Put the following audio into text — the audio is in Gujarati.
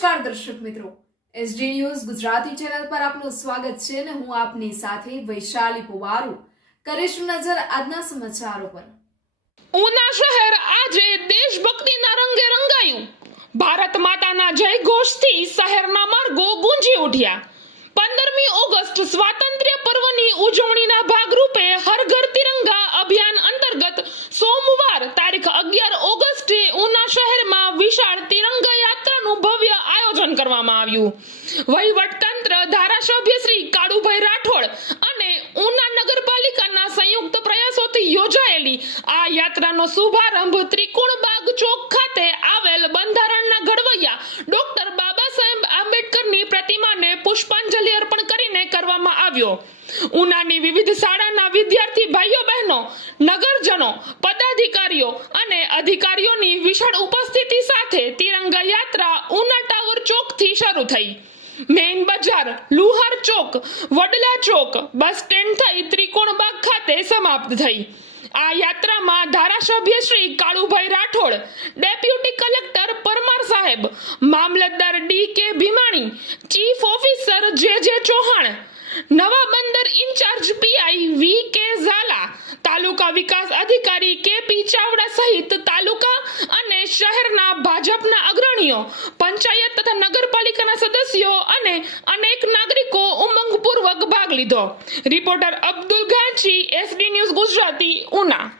નમસ્કાર દર્શક મિત્રો. એસડી ન્યૂઝ ગુજરાતી ચેનલ પર આપનું સ્વાગત છે અને હું આપની સાથે વૈશાલી પુવારુ. કરીશું નજર આજના સમાચારો પર. ઉના શહેર આજે દેશભક્તિના રંગે રંગાયું. ભારત માતાના જય ઘોષથી શહેરના માર્ગો ગુંજી ઉઠ્યા. પંદરમી ઓગસ્ટ સ્વાતંત્ર્ય આયોજન કરવામાં આવ્યું. વહીવટતંત્ર, ધારાસભ્ય શ્રી કાળુભાઈ રાઠોડ અને ઉના નગરપાલિકાના સંયુક્ત પ્રયાસોથી યોજાયેલી આ યાત્રાનો શુભારંભ ત્રિકોણબાગ ચોક ખાતે આવેલ બંધારણના ઘડવૈયા ડોક્ટર બાબા આંબેડકરની પ્રતિમાને પુષ્પાંજલિ અર્પણ કરીને કરવામાં આવ્યો. ઉનાની વિવિધ શાળાના વિદ્યાર્થી ભાઈઓ બહેનો, નગરજનો, પદાધિકારીઓ અને અધિકારીઓની વિશાળ ઉપસ્થિતિ સાથે તિરંગા યાત્રા ઉના ચોકથી શરૂ થઈ. મેઇન બજાર, લુહાર ચોક, વડલા ચોક, બસ સ્ટેન્ડ થઈ ત્રિકોણબાગ ખાતે સમાપ્ત થઈ. આ યાત્રામાં ધારાસભ્ય શ્રી કાળુભાઈ રાઠોડ, ડેપ્યુટી કલેક્ટર પરમાર સાહેબ, મામલતદાર ડી કે ભીમાણી, ચીફ ઓફિસર જે જે ચૌહાણ, નવા બંદર ઇન્ચાર્જ પીઆઈ વી કે ઝાલા, તાલુકા વિકાસ અધિકારી કે પી ચાવડા સહિત તાલુકા અને શહેરના ભાજપના અગ્રણીઓ પંચાયત તથા નગરપાલિકાના સદસ્યો અને અનેક નાગરિકો ઉમંગપૂર્વક ભાગ લીધો. Reporter Abdul Ganchi, SD news Gujarati, Una.